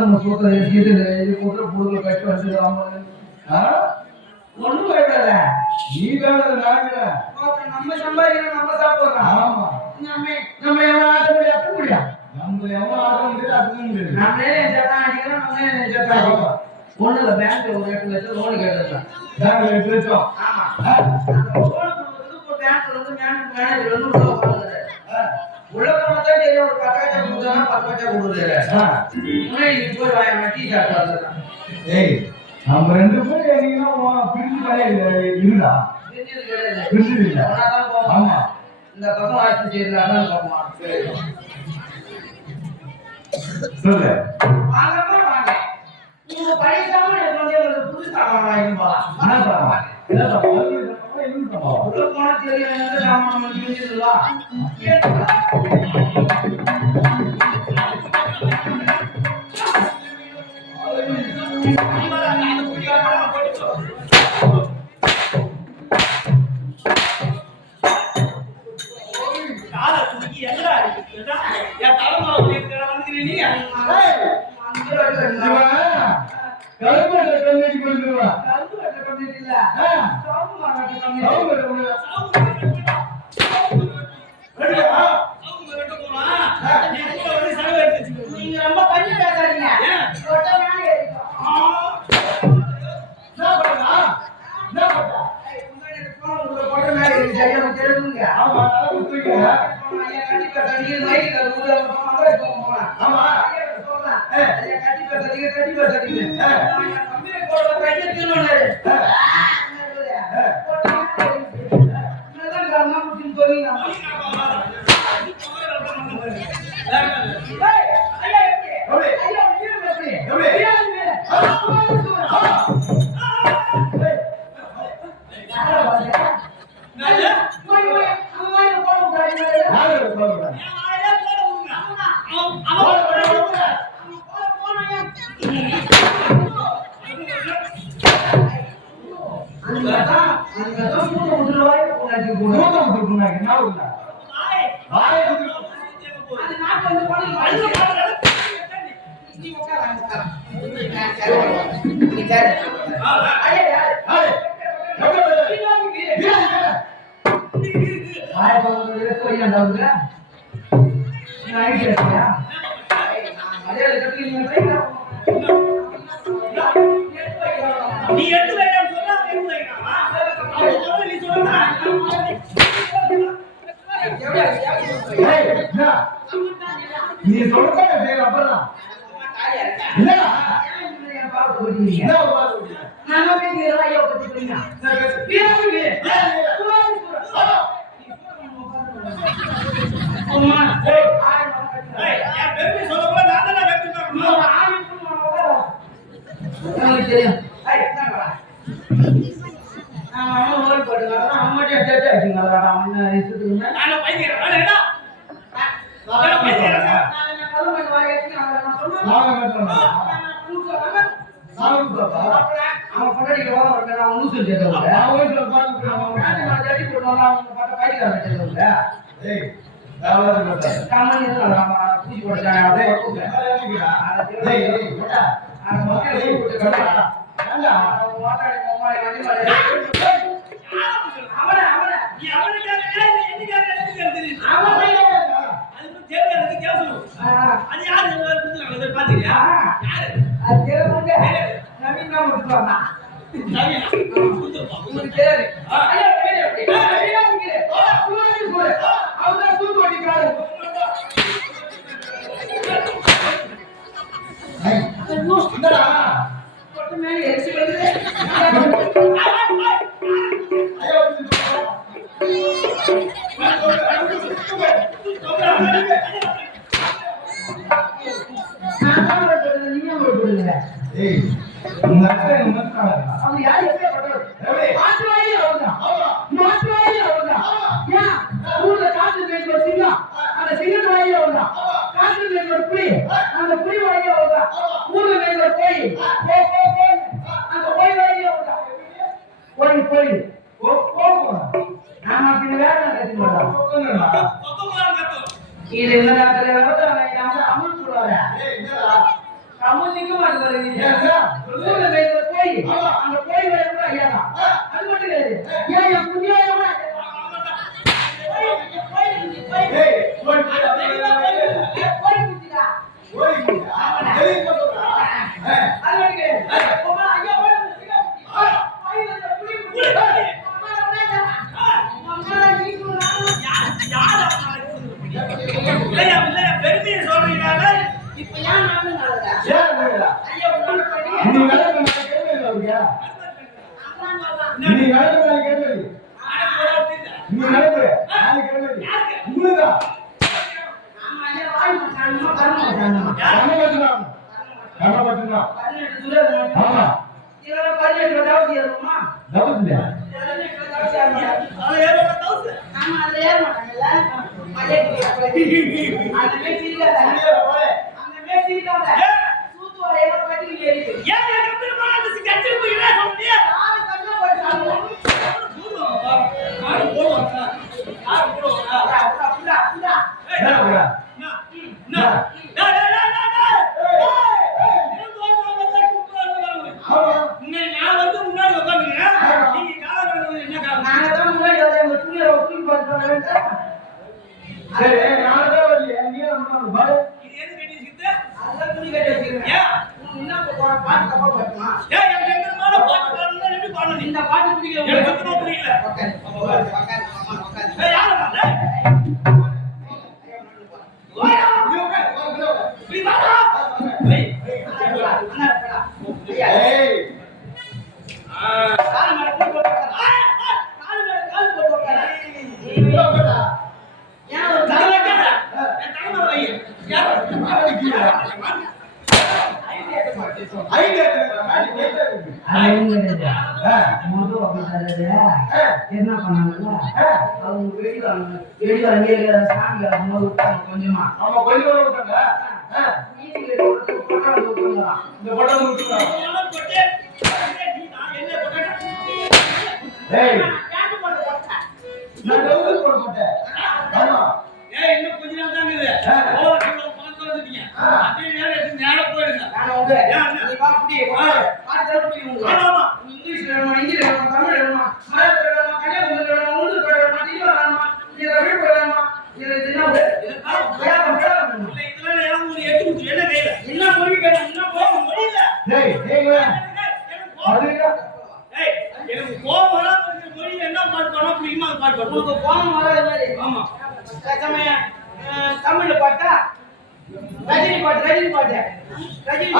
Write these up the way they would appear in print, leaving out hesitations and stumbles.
நம்ம சூத்திர இது கூட்டுற பொருளை கட்டி வந்துடுவாங்க. ஒண்ணும் பயப்படாத, நீ வேலை நம்ம சம்பாதிக்கணும், நம்ம சாப்பிடுறோம். ஆமா, நம்ம எவ்வளவு ஆட்ட முடியாது, அப்ப முடியாது. நம்ம எவ்வளவு ஆட்ட முடியாது, அப்படி முடியாது. நம்மளே ஜெட்டா அடிக்கிறோம், நம்மளே ஜெட்டா அடிக்கிறோம். ஒண்ணு இல்ல, பேங்க்ல ஒரு 8 லட்சம் லோன் கேட்டிருக்கேன். பேங்க்ல 8 லட்சம். ஆமா, லோன் கொடுத்ததுக்கு ஒரு பேங்க்ல வந்து மேனேஜர் வந்து உள்ள உட்கார்ந்துறாரு. உள்ள போனதே தெரிய ஒரு 10,000 கொடுத்தா 10,000 கொடுக்குறாரு. முன்னாடி நீ போய் வாய டீ ஷர்ட் வாங்குறா. ஏய், நம்ம ரெண்டு பேரும் ஏனினா பிரிஞ்சு காலே இருந்தா பிரிஞ்சு இல்ல. ஆமா, இந்த பக்கம் ஆட்சி செய்யறாங்க பாப்போம். சொல்லு, வாங்கமா வாங்க. நீங்க பழைய சாமான் எடுத்து வந்து புது சாமான் வாங்கி போலாம். என்ன சாமான்? என்ன சாமான்? என்ன சாமான்? உள்ள போனா தெரியும் என்ன சாமான் வந்து தெரியுதுல. நீ சொல்ற அப்புறம் ஏய் உங்க அக்கா எங்க மச்சான் அவன் யார் எப்பே பட்டவர் மாட்டுவாயே அவர்தான் மாட்டுவாயே அவர்தான் ஏன் ஊர்ல காத்து மேய்க்கிற சிங்கம் அந்த சிங்கத்து வாயே அவர்தான் காத்து மேய்க்கிற புலி அந்த புலி வாயே அவர்தான் ஊர்ல மேய்க்கிற கோழி அந்த கோழி வாயே அவர்தான் கோழி நாம பின்ன வேற கட்டி மாட்டோம் இது என்ன நாட்டுல அமுல் சொல்லுவாங்க அமுதிக்கு மாட்டாரு ஊர்ல மேய்க்கிற கோழி அந்த கோழி வாயே கூட ஐயா தான் அது மட்டும் கிடையாது ஏன் என் புண்ணியமா பெருமையை சொல்றீங்க இப்ப ஏன் என்ன பண்ணாங்கல்ல அவங்க வெளியே சாமி கொஞ்சமா அவங்க கொஞ்சம் விட்டாங்க தமிழ்ல பாட்டா ரஜினி பாட்டு ரஜினி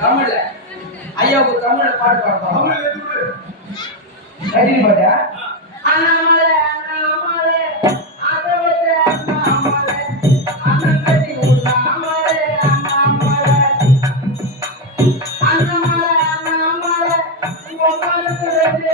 தமிழ்ல ஐயாவுக்கு தமிழ்ல பாட்டு பாடுறோம். ரஜினி பாட்டா? அண்ணாமலை அண்ணாமலை ஆதவத்தை அண்ணாமலை அண்ணாமலை அண்ணாமலை அண்ணாமலை அண்ணாமலை அண்ணாமலை உங்களுக்கு ரெண்டு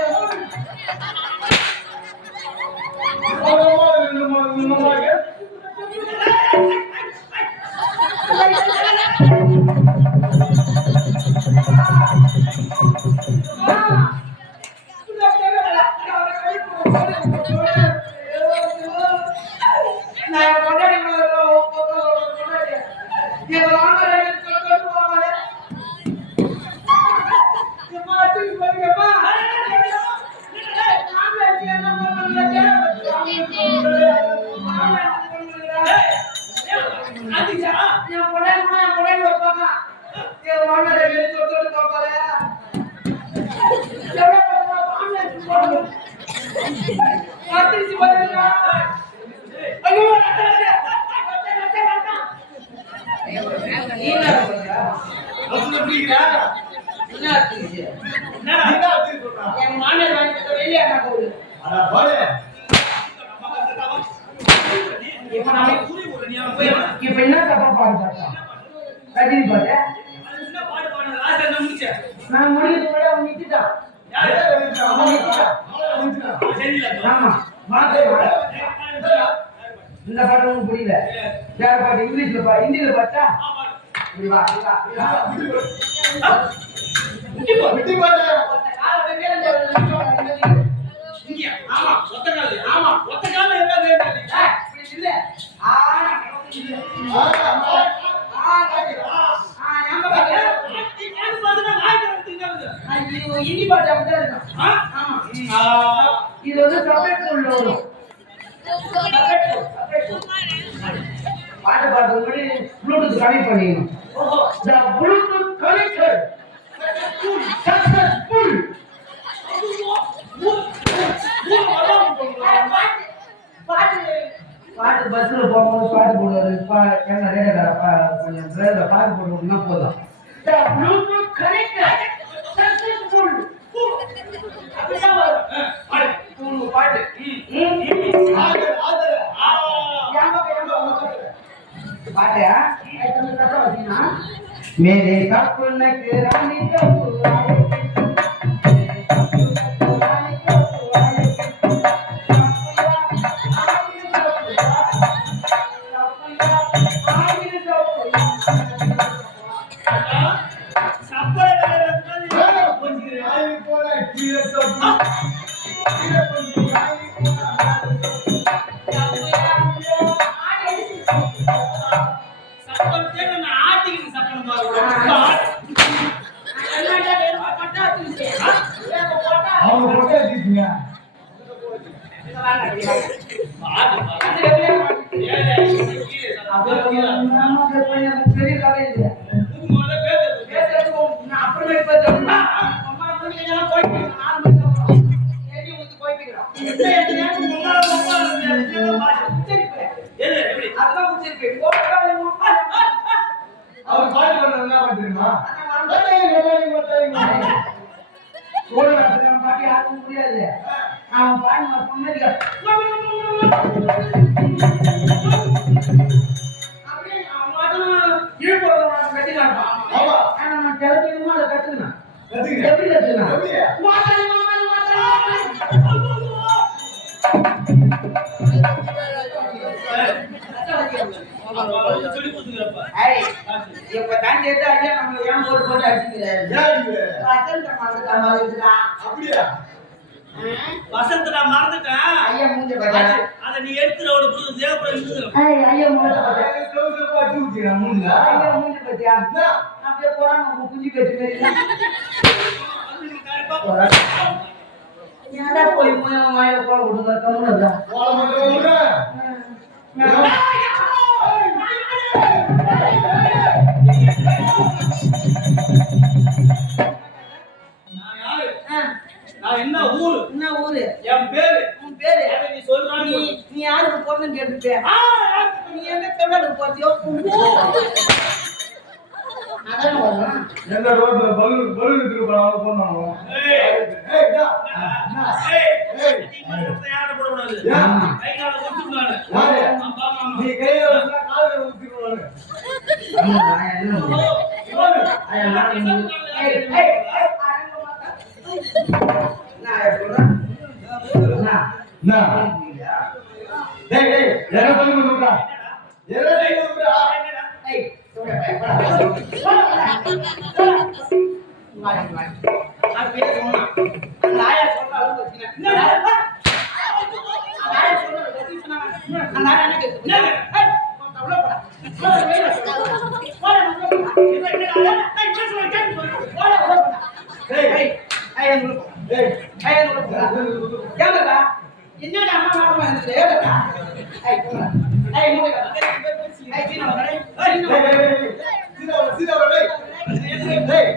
நான் கொண்டாடி எங்க வாங்க இப்ப என்ன தப்பா பாடுறா கட்டிங் பாட்டு நான் முடிக்கிறத அவன் நிறுத்திட்டான் ஆமா இந்த பாட்டு உங்களுக்கு புரியல வேற பாட்டு இங்கிலீஷ்ல ஹிந்தியில பார்த்தா இது வந்து செப்பரேட் உள்ள வரும் பாட்டு பாடுறது முன்னாடி ப்ளூடூத் கனெக்ட் பண்ணிக்கணும் the bluetooth connected successful பாட்டு பஸ்ல போகும்போது பாட்டு போடுவாரு என்ன ரேடியோக்கார கொஞ்சம் ரேடியோல பாட்டு போடுவோம்னா போதும் the bluetooth connected successful அப்படிதான் வரும் பாட்டு பாட்டு मेरे सपन के रानी வசந்தடா மறந்துட்டேன் ஐயா மூஞ்ச பாரு அத நீ எடுத்துற ஒரு புது தேவப்பட இருக்குது ஐயா மூஞ்ச பாரு பாட்டி ஊத்திடா மூஞ்ச ஐயா மூஞ்ச பாத்தியா அப்படியே போறான் நம்ம குஞ்சி கட்டி மேல என்னடா போய் வாயில போட விடுங்க கம்முனடா போட மாட்டேங்க நான் என்ன ஊரு என் பேரு உன் பேரு நீ சொல்றானே நீ யாருக்கு பொண்ணு கேட்டுட்டே நீ என்ன தமிழ்நாடு போறியோ அதான் வரணும் எந்த ரோட்ல பலூன் எடுத்து போறாங்க போறாங்க ஏய் டா நீ மட்டும் யார போட கூடாது கை கால ஊத்திடுவானே நீ கையில வச்சா கால்ல ஊத்திடுவானே அப்படியே சொன்னான். அந்த ஆயா சொல்ற அளவுக்கு வச்சுக்கினேன். என்னடா? அந்த ஆயா சொல்ற அளவுக்கு வச்சுக்கினாங்க. அந்த ஆயா என்ன கேக்குது? ஏய், உன் உள்ள போடா. உள்ள வெளிய போடா. போடா, உள்ள போடா. இல்ல, இல்ல, ஏய், பேசுற கேட்டு போடா, உள்ள போடா. ஏய், ஏய், ஐயா உள்ள போடா. ஏய், ஐயா உள்ள போடா. ஏங்கடா? என்னடா அம்மா மாமா வந்து ஏங்கடா? ஏய், போடா. ஏய், மூடி வா. ஏய், சீனா வா. ஏய், சீனா வா, டேய். டேய்.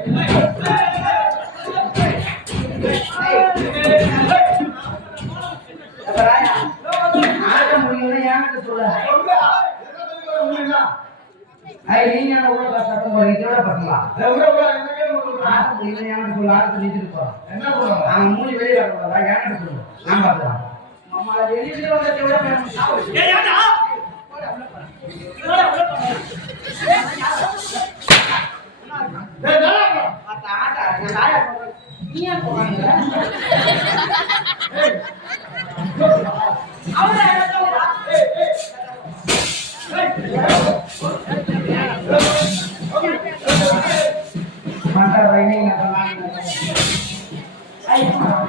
Mantap ini nggak tenang. Ayo.